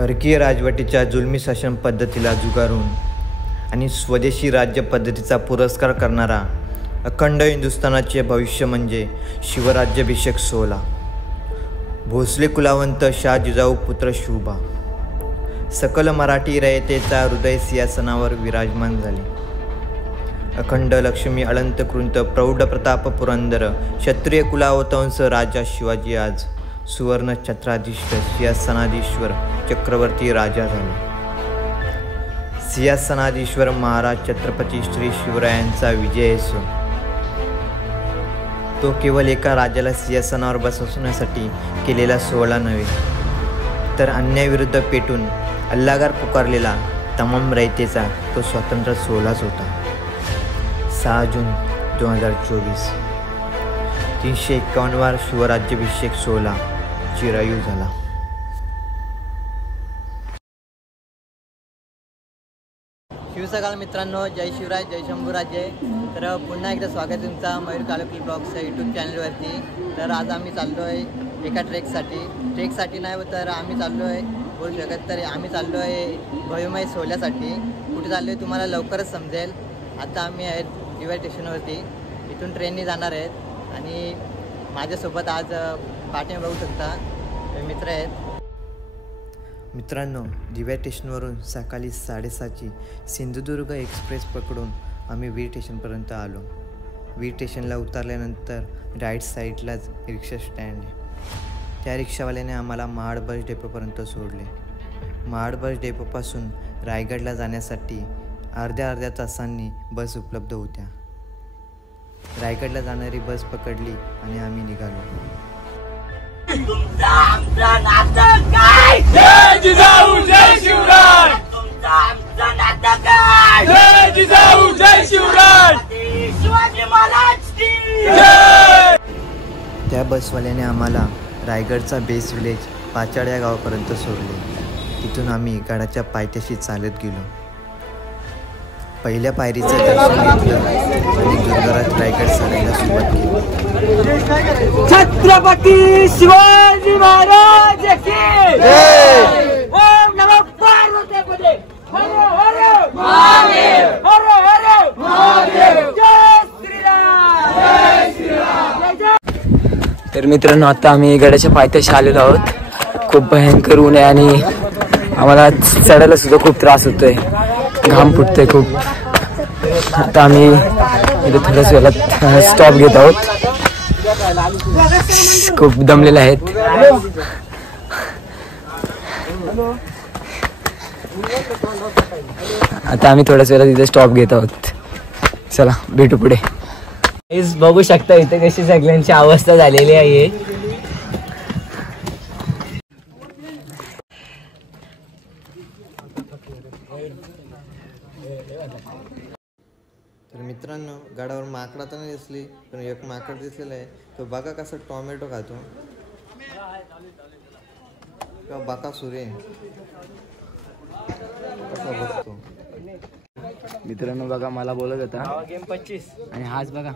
परकीय राजवटीच्या जुलमी शासन पद्धतीला झुगारून आणि स्वदेशी राज्य पद्धतीचा पुरस्कार करणारा अखंड हिंदुस्थानाचे भविष्य म्हणजे शिवराज्याभिषेक सोहळा. भोसले कुलावंत शाह जिजाऊ पुत्र शुभा सकल मराठी रयतेचा हृदय सिंहासनावर विराजमान झाले. अखंड लक्ष्मी अनंत कृंत प्रौढ प्रताप पुरंदर क्षत्रिय कुलावतंस राजा शिवाजी आज सुवर्ण छत्राधीष्ट सिंहासनाधीश्वर चक्रवर्ती राजा झाले. सिंहासनाधीश्वर महाराज छत्रपती श्री शिवरायांचा विजय असो. तो केवळ एका राजाला सिंहासनावर बसवण्यासाठी केलेला सोहळा नव्हे, तर अन्यायाविरुद्ध पेटून अल्लागार पुकारलेला तमाम रयतेचा तो स्वातंत्र्य सोहळाच होता. 6 जून 2024 351 शिवराज्याभिषेक सोहळा चिरायू झाला. शिवसकाळ मित्रांनो, जय शिवराय, जय शंभूराजे. तर पुन्हा एकदा स्वागत आहे तुमचा मयूर कालपी ब्लॉग्स या यूट्यूब चॅनलवरती. तर आज आम्ही चाललो आहे एका ट्रेकसाठी नाही, तर आम्ही चाललो आहे बोलू शकत तर आम्ही चाललो आहे भव्यमय सोहळ्यासाठी. कुठे चाललो आहे तुम्हाला लवकरच समजेल. आता आम्ही आहेत दिवा स्टेशनवरती, इथून ट्रेनने जाणार आहेत आणि माझ्यासोबत आज पाठीमागे बघू शकता मित्र आहेत. मित्रांनो, दिव्या स्टेशनवरून सकाळी 7:30ची सिंधुदुर्ग एक्सप्रेस पकडून आम्ही वीर स्टेशनपर्यंत आलो. वीर स्टेशनला उतरल्यानंतर राईट साईडलाच रिक्षा स्टँड आहे. त्या रिक्षावाल्याने आम्हाला महाड बस डेपोपर्यंत सोडले. महाड बस डेपोपासून रायगडला जाण्यासाठी अर्ध्या तासांनी बस उपलब्ध होत्या. रायगडला जाणारी बस पकडली आणि आम्ही निघालो. जय जिजाऊ जय शिवराय, जय जिजाऊ जय शिवराय, शिवाजी महाराज की जय. त्या बसवाल्याने आम्हाला रायगडचा बेस विलेज पाचाड या गावापर्यंत सोडले. तिथून आम्ही गडाच्या पायथ्याशी चालत गेलो. पहिल्या पायरीचं दर्शन घेतलं आणि दुर्गारात रायगड चढायला सुरुवात केली. छत्रपती शिवाजी महाराज की जय. ओम नमः पार्वतीपते. हर हर महादेव, हर हर महादेव. जय श्रीराम, जय श्रीराम. तर मित्रांनो, आता आम्ही गडाच्या पायथ्याशी आलेलो आहोत. खूप भयंकर ऊन आहे आणि आम्हाला चढायला सुद्धा खूप त्रास होतोय, घाम फुटतोय खूप. आता आम्ही इथे थोड्याच वेळात स्टॉप घेत आहोत. खूप दमलेले आहेत. आता आम्ही थोड्याच वेळात इथे स्टॉप घेत आहोत. चला भेटू पुढे. बघू शकता इथे कशी सगळ्यांची अवस्था झालेली आहे. तर मित्रांनो, गडावर माकडा तर नाही दिसली, पण एक माकड दिसलेला आहे. तो बघा कसा टोमॅटो खातो. बकासूर आहे कसा बघतो. मित्रांनो बघा, मला बोलत होता गेम 25 आणि हाच बघा,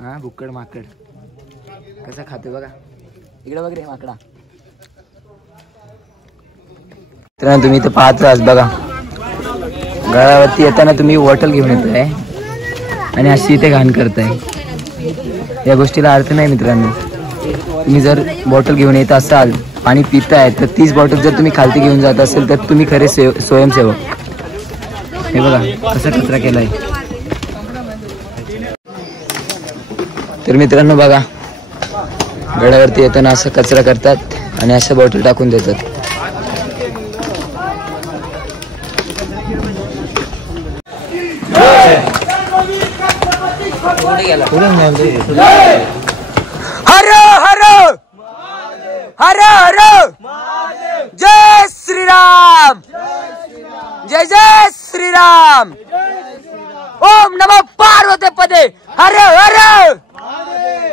हा बुक्कड माकड कसा खातो बघा. इकडे बघ रे माकडा. मित्रांनो, तुम्ही इथे पाहत आहात बघा, गडावरती येताना तुम्ही बॉटल घेऊन येताय आणि अशी इथे घाण करताय. या गोष्टीला अर्थ नाही मित्रांनो. तुम्ही जर बॉटल घेऊन येत असाल, पाणी पिताय, तर तीच बॉटल जर तुम्ही खालती घेऊन जात असेल तर तुम्ही खरे स्वयंसेवक. हे बघा कसा कचरा केलाय. तर मित्रांनो बघा, गडावरती येताना असं कचरा करतात आणि असं बॉटल टाकून देतात. हर हर हर हर जय श्रीराम, जय जय श्रीराम. ओम नमः पार्वतीपते. हर हर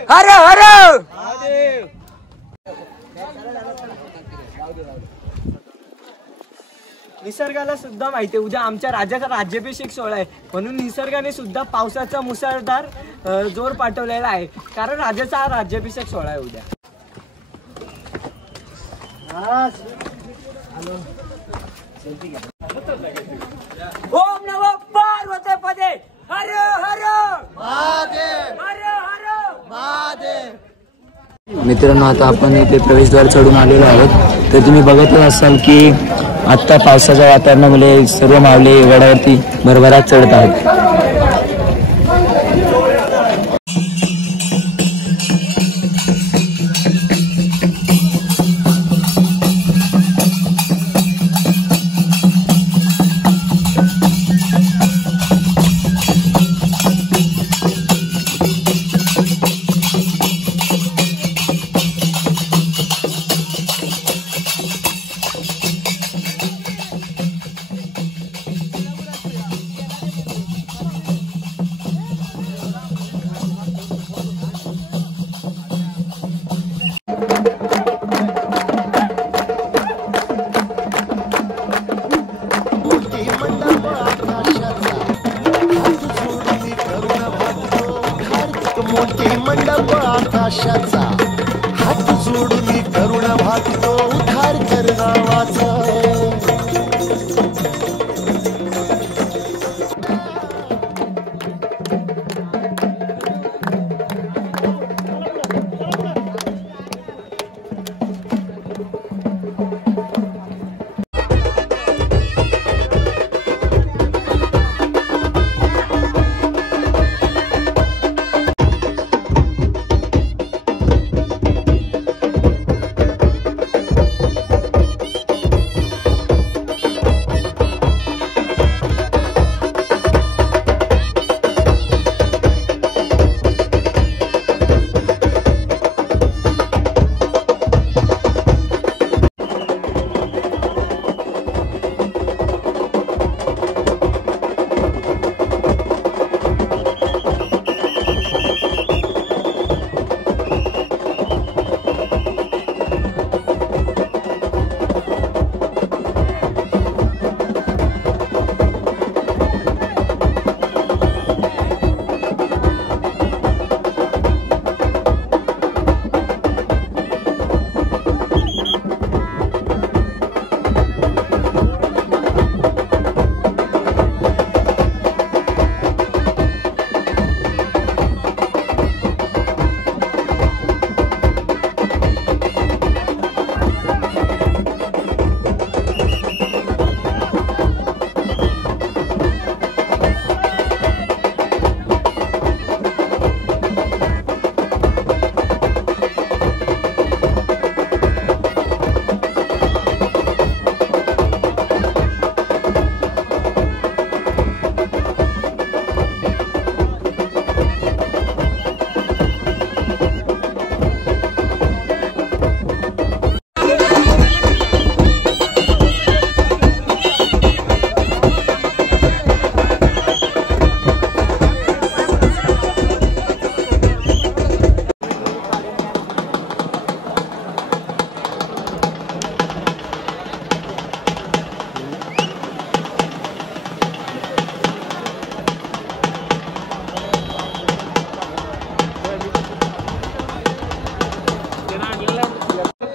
हर हर. निसर्गाला सुद्धा माहिती आहे उद्या आमच्या राजाचा राज्याभिषेक सोहळा आहे, म्हणून निसर्गाने सुद्धा पावसाचा मुसळधार जोर पाठवलेला आहे, कारण राजाचा राज्याभिषेक सोहळा आहे उद्या. ओम नमो पार्वती पदे हर हर महादेव हर हर महादेव. मित्रांनो आता आपण इथे प्रवेशद्वार चढून आलेलो आहोत. तर तुम्ही बघतच असाल की आत्ता पावसाच्या वातावरणामुळे सर्व माऊली गडावरती भरभराट चढत आहेत. मोठी मंडप आकाशाचा हात जोडून करुण भागतो उद्धार कर गावाचा.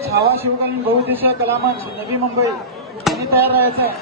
छावा शिवकालीन बहुउद्देशीय कलामंच नवी मुंबई यांनी तयार राहायचं आहे.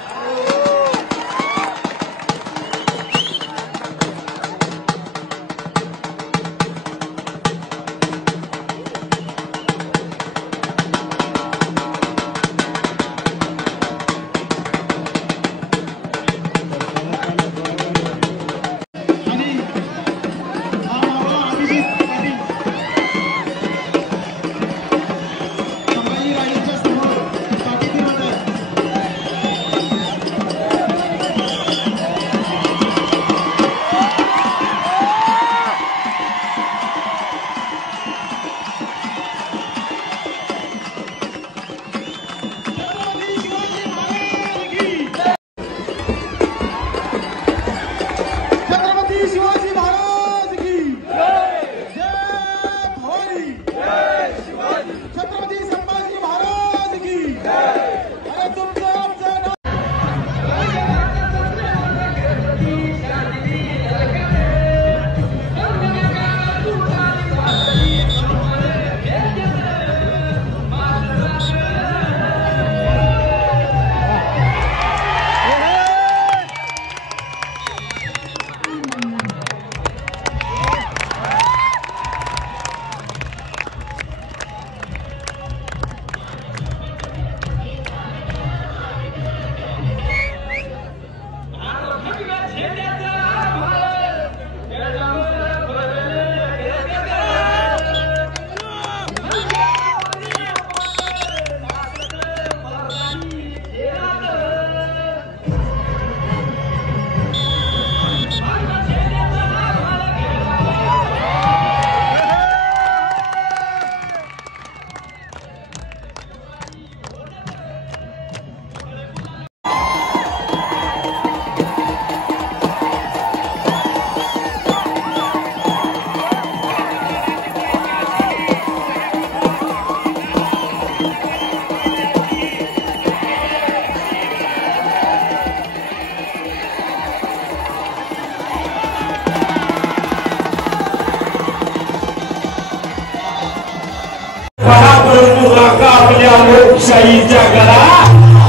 लावला का आपल्या लोकशाहीच्या गडा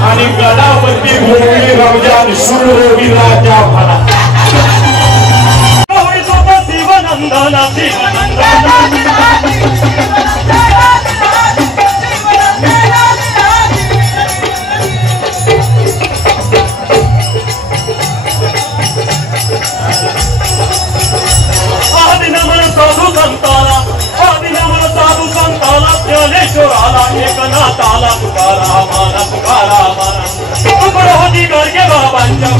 आणि गडावरती भोगली राजा शूरवी राजा भला शिवनंदना ज्ञानेश्वराला एकनाथाला तुकारामाला तुकारामाला तुकड होती गाडगे बाबांच्या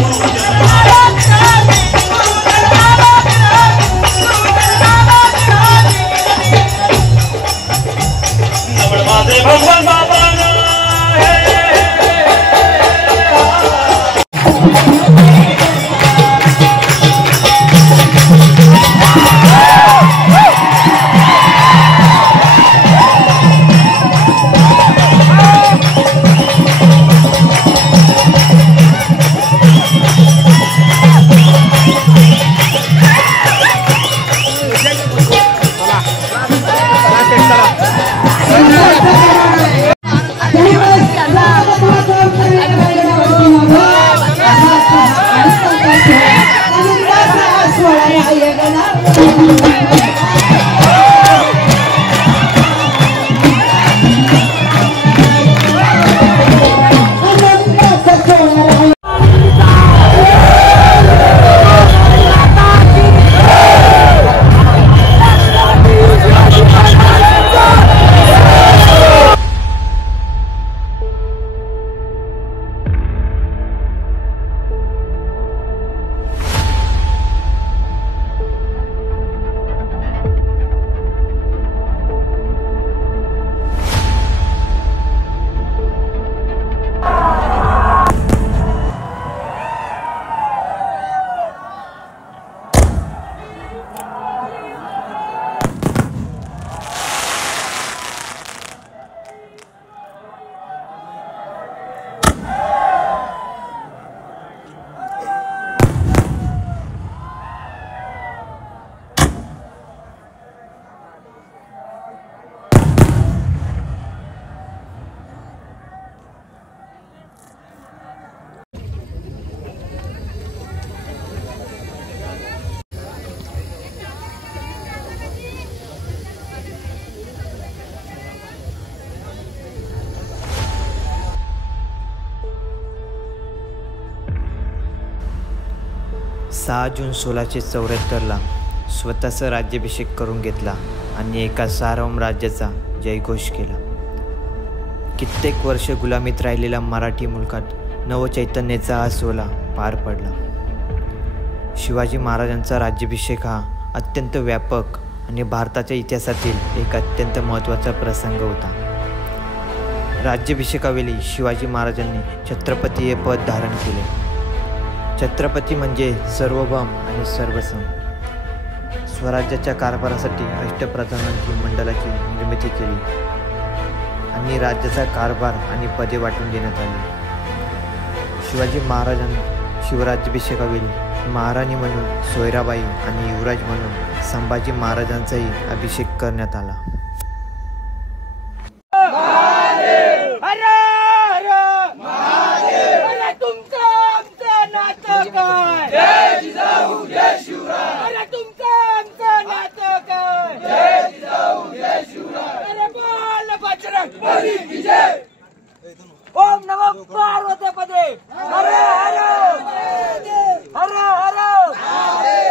नमन माझे भगवान बाबा जून 1674ला स्वतःचा राज्याभिषेक करून घेतला आणि एका सार्वभौम राज्याचा जयघोष केला. कित्येक वर्ष गुलामीत राहिलेल्या मराठी मुलखात नवचैतन्याचा हा सोहळा पार पडला. शिवाजी महाराजांचा राज्याभिषेक हा अत्यंत व्यापक आणि भारताच्या इतिहासातील एक अत्यंत महत्त्वाचा प्रसंग होता. राज्याभिषेकावेळी शिवाजी महाराजांनी छत्रपती हे पद धारण केले. छत्रपती म्हणजे सार्वभौम आणि सर्वसम. स्वराज्याच्या कारभारासाठी अष्टप्रधानांची मंडळाची निर्मिती केली आणि राज्याचा कारभार आणि पदे वाटून देण्यात आली. शिवाजी महाराजांना शिवराज्याभिषेकावेळी महाराणी म्हणून सोयराबाई आणि युवराज म्हणून संभाजी महाराजांचाही अभिषेक करण्यात आला. ओम नमः पार्वती पदे हर हर हर हर